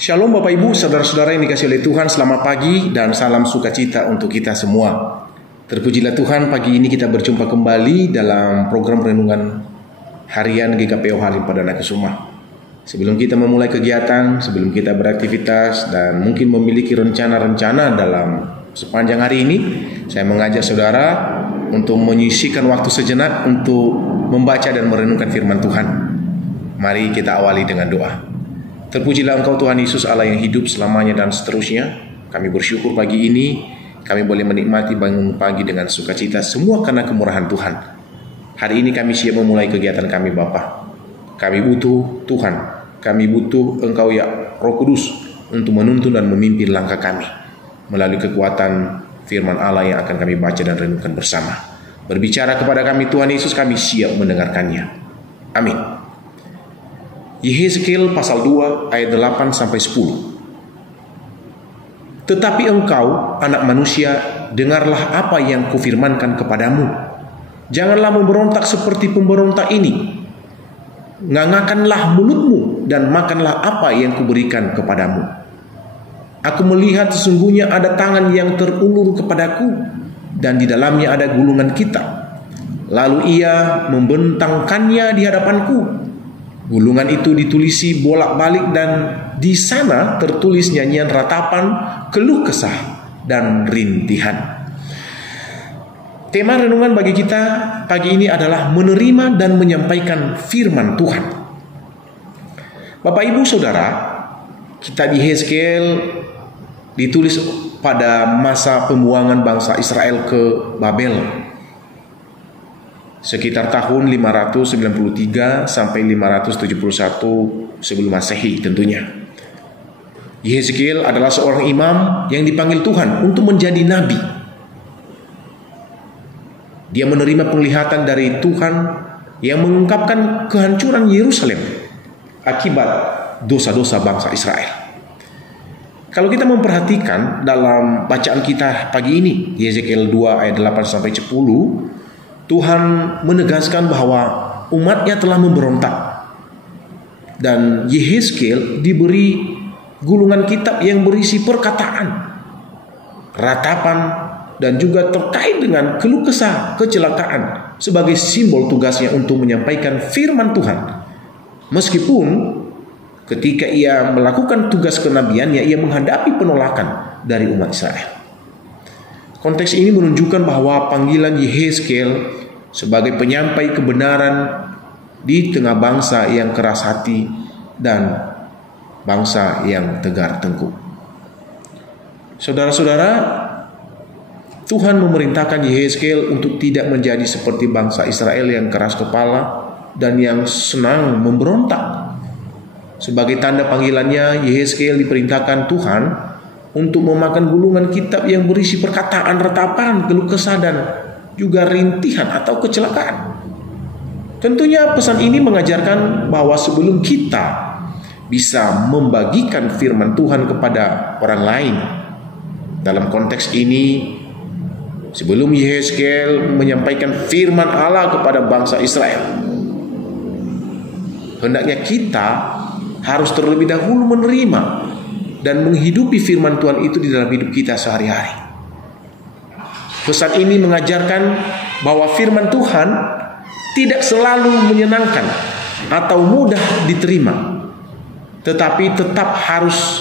Shalom Bapak Ibu, saudara-saudara yang dikasihi oleh Tuhan, selamat pagi dan salam sukacita untuk kita semua. Terpujilah Tuhan, pagi ini kita berjumpa kembali dalam program renungan harian GKPO Halim Perdana Kusuma. Sebelum kita memulai kegiatan, sebelum kita beraktivitas dan mungkin memiliki rencana-rencana dalam sepanjang hari ini, saya mengajak saudara untuk menyisihkan waktu sejenak untuk membaca dan merenungkan firman Tuhan. Mari kita awali dengan doa. Terpujilah Engkau Tuhan Yesus Allah yang hidup selamanya dan seterusnya. Kami bersyukur pagi ini kami boleh menikmati bangun pagi dengan sukacita, semua karena kemurahan Tuhan. Hari ini kami siap memulai kegiatan kami Bapa. Kami butuh Tuhan, kami butuh Engkau ya Roh Kudus untuk menuntun dan memimpin langkah kami melalui kekuatan firman Allah yang akan kami baca dan renungkan bersama. Berbicara kepada kami Tuhan Yesus, kami siap mendengarkannya. Amin. Yehezkiel pasal 2 ayat 8-10. Tetapi engkau, anak manusia, dengarlah apa yang kufirmankan kepadamu. Janganlah memberontak seperti pemberontak ini. Ngangakanlah mulutmu dan makanlah apa yang kuberikan kepadamu. Aku melihat sesungguhnya ada tangan yang terulur kepadaku, dan di dalamnya ada gulungan kitab. Lalu ia membentangkannya di hadapanku. Gulungan itu ditulisi bolak-balik dan di sana tertulis nyanyian ratapan, keluh kesah, dan rintihan. Tema renungan bagi kita pagi ini adalah menerima dan menyampaikan firman Tuhan. Bapak Ibu Saudara, kitab Yehezkiel ditulis pada masa pembuangan bangsa Israel ke Babel, sekitar tahun 593 sampai 571 sebelum Masehi tentunya. Yehezkiel adalah seorang imam yang dipanggil Tuhan untuk menjadi nabi. Dia menerima penglihatan dari Tuhan yang mengungkapkan kehancuran Yerusalem akibat dosa-dosa bangsa Israel. Kalau kita memperhatikan dalam bacaan kita pagi ini, Yehezkiel 2 ayat 8-10, Tuhan menegaskan bahwa umatnya telah memberontak. Dan Yehezkiel diberi gulungan kitab yang berisi perkataan, ratapan, dan juga terkait dengan keluh kesah, kecelakaan sebagai simbol tugasnya untuk menyampaikan firman Tuhan. Meskipun ketika ia melakukan tugas kenabiannya, ia menghadapi penolakan dari umat Israel. Konteks ini menunjukkan bahwa panggilan Yehezkiel sebagai penyampai kebenaran di tengah bangsa yang keras hati dan bangsa yang tegar tengkuk. Saudara-saudara, Tuhan memerintahkan Yehezkiel untuk tidak menjadi seperti bangsa Israel yang keras kepala dan yang senang memberontak. Sebagai tanda panggilannya, Yehezkiel diperintahkan Tuhan untuk memakan gulungan kitab yang berisi perkataan, ratapan, keluh kesah, dan juga rintihan atau kecelakaan. Tentunya pesan ini mengajarkan bahwa sebelum kita bisa membagikan firman Tuhan kepada orang lain, dalam konteks ini, sebelum Yehezkiel menyampaikan firman Allah kepada bangsa Israel, hendaknya kita harus terlebih dahulu menerima dan menghidupi firman Tuhan itu di dalam hidup kita sehari-hari. Pesan ini mengajarkan bahwa firman Tuhan tidak selalu menyenangkan atau mudah diterima, tetapi tetap harus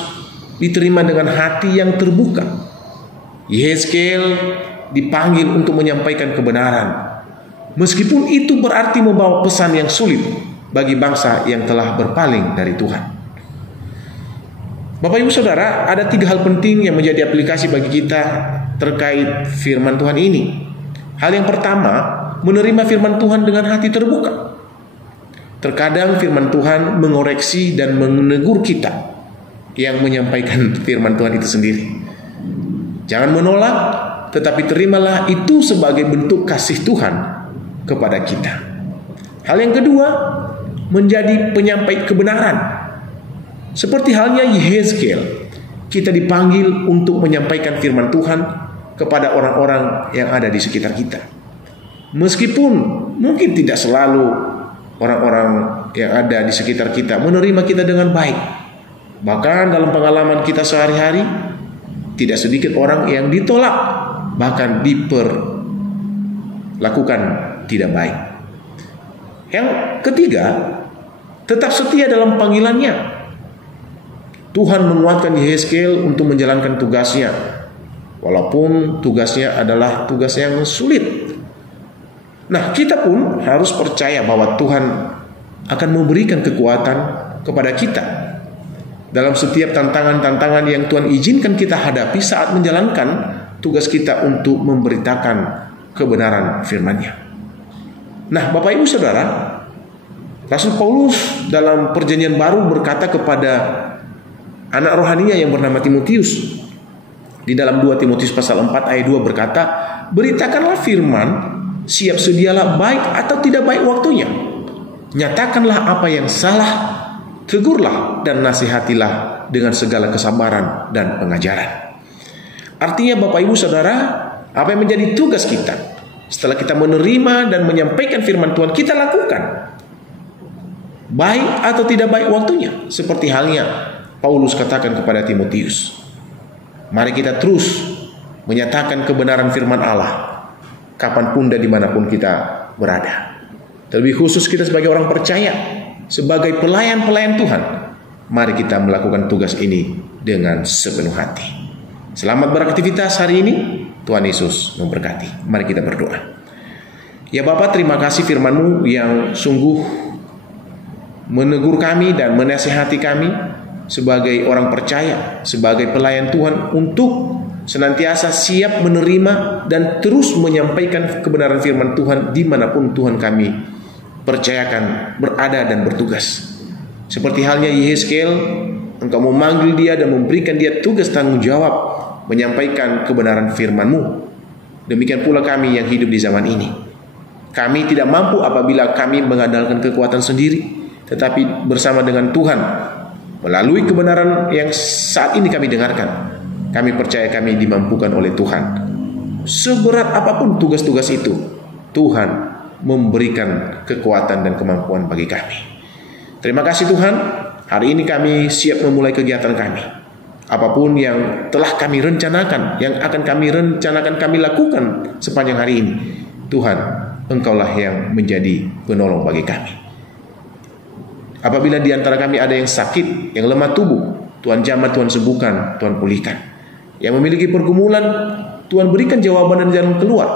diterima dengan hati yang terbuka. Yehezkiel dipanggil untuk menyampaikan kebenaran, meskipun itu berarti membawa pesan yang sulit bagi bangsa yang telah berpaling dari Tuhan. Bapak Ibu Saudara, ada 3 hal penting yang menjadi aplikasi bagi kita terkait firman Tuhan ini. Hal yang pertama, menerima firman Tuhan dengan hati terbuka. Terkadang firman Tuhan mengoreksi dan menegur kita yang menyampaikan firman Tuhan itu sendiri. Jangan menolak, tetapi terimalah itu sebagai bentuk kasih Tuhan kepada kita. Hal yang kedua, menjadi penyampai kebenaran. Seperti halnya Yehezkiel, kita dipanggil untuk menyampaikan firman Tuhan kepada orang-orang yang ada di sekitar kita. Meskipun mungkin tidak selalu orang-orang yang ada di sekitar kita menerima kita dengan baik, Bahkan dalam pengalaman kita sehari-hari, tidak sedikit orang yang ditolak, bahkan diperlakukan tidak baik. Yang ketiga, tetap setia dalam panggilannya. Tuhan menguatkan Yehezkiel untuk menjalankan tugasnya, walaupun tugasnya adalah tugas yang sulit. Nah, kita pun harus percaya bahwa Tuhan akan memberikan kekuatan kepada kita dalam setiap tantangan-tantangan yang Tuhan izinkan kita hadapi saat menjalankan tugas kita untuk memberitakan kebenaran firman-Nya. Nah, Bapak Ibu Saudara, Rasul Paulus dalam Perjanjian Baru berkata kepada anak rohaninya yang bernama Timotius, di dalam 2 Timotius pasal 4 ayat 2 berkata, beritakanlah firman, siap sedialah baik atau tidak baik waktunya. Nyatakanlah apa yang salah, tegurlah dan nasihatilah dengan segala kesabaran dan pengajaran. Artinya Bapak Ibu Saudara, apa yang menjadi tugas kita setelah kita menerima dan menyampaikan firman Tuhan, kita lakukan. Baik atau tidak baik waktunya, seperti halnya Paulus katakan kepada Timotius. Mari kita terus menyatakan kebenaran firman Allah kapanpun dan dimanapun kita berada. Terlebih khusus kita sebagai orang percaya, sebagai pelayan-pelayan Tuhan, mari kita melakukan tugas ini dengan sepenuh hati. Selamat beraktivitas hari ini. Tuhan Yesus memberkati. Mari kita berdoa. Ya Bapa, terima kasih firman-Mu yang sungguh menegur kami dan menasihati kami sebagai orang percaya, sebagai pelayan Tuhan, untuk senantiasa siap menerima dan terus menyampaikan kebenaran firman Tuhan dimanapun Tuhan kami percayakan berada dan bertugas. Seperti halnya Yehezkiel, Engkau memanggil dia dan memberikan dia tugas tanggung jawab menyampaikan kebenaran firman-Mu. Demikian pula kami yang hidup di zaman ini. Kami tidak mampu apabila kami mengandalkan kekuatan sendiri, tetapi bersama dengan Tuhan, melalui kebenaran yang saat ini kami dengarkan, kami percaya kami dimampukan oleh Tuhan. Seberat apapun tugas-tugas itu, Tuhan memberikan kekuatan dan kemampuan bagi kami. Terima kasih Tuhan. Hari ini kami siap memulai kegiatan kami. Apapun yang telah kami rencanakan, yang akan kami rencanakan, kami lakukan sepanjang hari ini, Tuhan, Engkaulah yang menjadi penolong bagi kami. Apabila di antara kami ada yang sakit, yang lemah tubuh, Tuhan jamah, Tuhan sembuhkan, Tuhan pulihkan. Yang memiliki pergumulan, Tuhan berikan jawaban dan jalan keluar.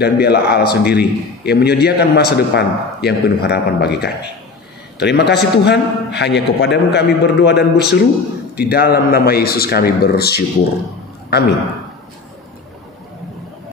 Dan biarlah Allah sendiri yang menyediakan masa depan yang penuh harapan bagi kami. Terima kasih Tuhan, hanya kepadamu kami berdoa dan berseru, di dalam nama Yesus kami bersyukur. Amin.